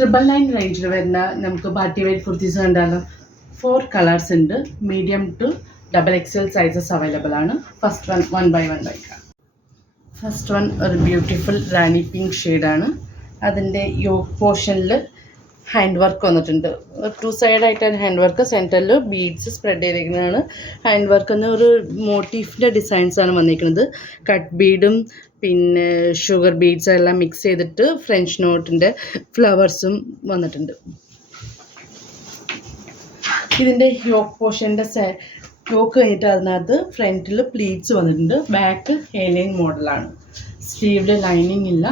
999 റേഞ്ചിൽ വരുന്ന നമുക്ക് പാർട്ടി വെയർ കുർത്തീസ് കണ്ടാലോ. 4 കളേഴ്സ് ഉണ്ട്. Medium to XXL sizes available ആണ്. ഫസ്റ്റ് വൺ ബൈ കാണാം. ഫസ്റ്റ് വൺ ഒരു ബ്യൂട്ടിഫുൾ റാണി പിങ്ക് ഷെയ്ഡാണ്. അതിൻ്റെ യോക്ക് പോർഷനിൽ ഹാൻഡ് വർക്ക് വന്നിട്ടുണ്ട്. 2 സൈഡായിട്ടാണ് ഹാൻഡ് വർക്ക്. സെൻറ്ററിൽ ബീഡ്സ് സ്പ്രെഡ് ചെയ്തിരിക്കുന്നതാണ്. ഹാൻഡ് വർക്കിന് ഒരു മോട്ടീഫിൻ്റെ ഡിസൈൻസാണ് വന്നിരിക്കുന്നത്. കട്ട് ബീഡും പിന്നെ ഷുഗർ ബീഡ്സ് എല്ലാം മിക്സ് ചെയ്തിട്ട് ഫ്രഞ്ച് നോട്ടിൻ്റെ ഫ്ലവേഴ്സും വന്നിട്ടുണ്ട്. ഇതിൻ്റെ യോക്ക് പോർഷൻ്റെ യോക്ക് കഴിഞ്ഞിട്ട് അതിനകത്ത് ഫ്രണ്ടിൽ പ്ലീറ്റ്സ് വന്നിട്ടുണ്ട്. ബാക്ക് എ-ലൈൻ മോഡലാണ്. സ്ലീവിൽ ലൈനിങ് ഇല്ല.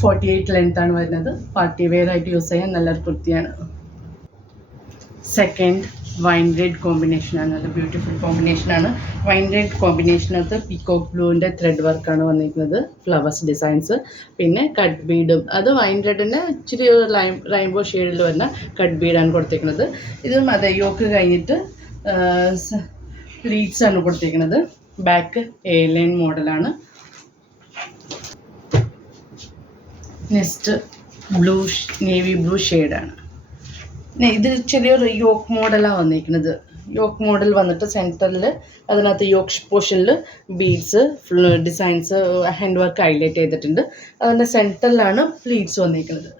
48 ലെങ്ത്താണ് വരുന്നത്. പാർട്ടി വെയർ ആയിട്ട് യൂസ് ചെയ്യാൻ നല്ലൊരു കുർത്തിയാണ്. സെക്കൻഡ് വൈൻ റെഡ് കോമ്പിനേഷനാണ്. നല്ല ബ്യൂട്ടിഫുൾ കോമ്പിനേഷനാണ്. വൈൻ റെഡ് കോമ്പിനേഷനകത്ത് പീകോക്ക് ബ്ലൂവിൻ്റെ ത്രെഡ് വർക്കാണ് വന്നിരിക്കുന്നത്. ഫ്ലവേഴ്സ് ഡിസൈൻസ് പിന്നെ കട്ട് ബീഡും. അത് വൈൻ റെഡിൻ്റെ ഇച്ചിരി റെയിൻബോ ഷെയ്ഡിൽ വരുന്ന കട്ട് ബീഡാണ് കൊടുത്തിരിക്കുന്നത്. ഇതും അതെ യോക്ക് കഴിഞ്ഞിട്ട് പ്ലീറ്റ്സ് ആണ് കൊടുത്തിരിക്കുന്നത്. ബാക്ക് എ-ലൈൻ മോഡലാണ്. നെക്സ്റ്റ് നേവി ബ്ലൂ ഷെയ്ഡാണ്. ഇത് ചെറിയൊരു യോക്ക് മോഡലാണ് വന്നിരിക്കുന്നത്. യോക്ക് മോഡൽ വന്നിട്ട് സെൻറ്ററിൽ അതിനകത്ത് യോക്ക് പോർഷനിൽ beads designs hand work highlight ചെയ്തിട്ടുണ്ട്. അതിൻ്റെ സെൻറ്ററിലാണ് പ്ലീറ്റ്സ് വന്നിരിക്കുന്നത്.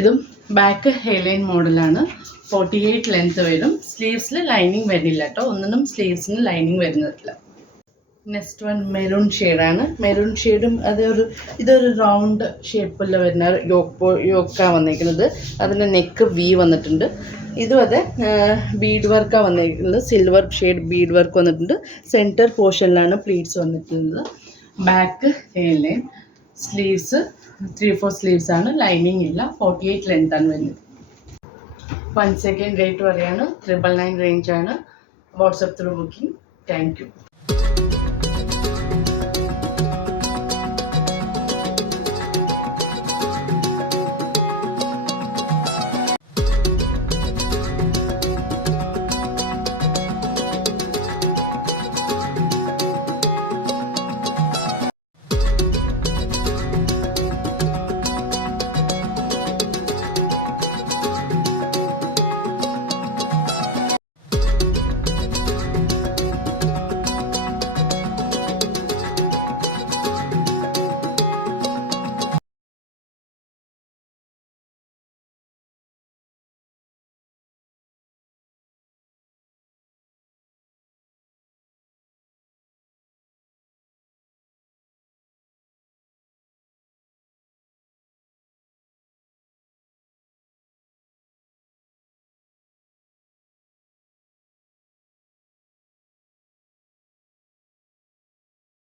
ഇതും ബാക്ക് എ-ലൈൻ മോഡലാണ്. 48 ലെങ്ത്ത് വരും. സ്ലീവ്സിൽ ലൈനിങ് വരുന്നില്ല കേട്ടോ. ഒന്നിനും സ്ലീവ്സിന് ലൈനിങ് വരുന്നില്ല. നെക്സ്റ്റ് വൺ മെറൂൺ ഷെയ്ഡാണ്. മെറൂൺ ഷെയ്ഡും ഇതൊരു റൗണ്ട് ഷേപ്പിൽ വരുന്ന യോക്കാണ് വന്നിരിക്കുന്നത്. അതിൻ്റെ നെക്ക് വി വന്നിട്ടുണ്ട്. ഇതും അതെ ബീഡ് വർക്കാണ് വന്നിരിക്കുന്നത്. സിൽവർ ഷെയ്ഡ് ബീഡ് വർക്ക് വന്നിട്ടുണ്ട്. സെൻറ്റർ പോർഷനിലാണ് പ്ലീറ്റ്സ് വന്നിട്ടുള്ളത്. Back A line. സ്ലീവ്സ് 3-4 സ്ലീവ്സ് ആണ്. ലൈനിങ് ഇല്ല. 48 ലെങ്ത്താണ് വരുന്നത്. 1 സെക്കൻഡ് റേറ്റ് പറയാണ്. 999 റേഞ്ചാണ്. WhatsApp through booking. Thank U.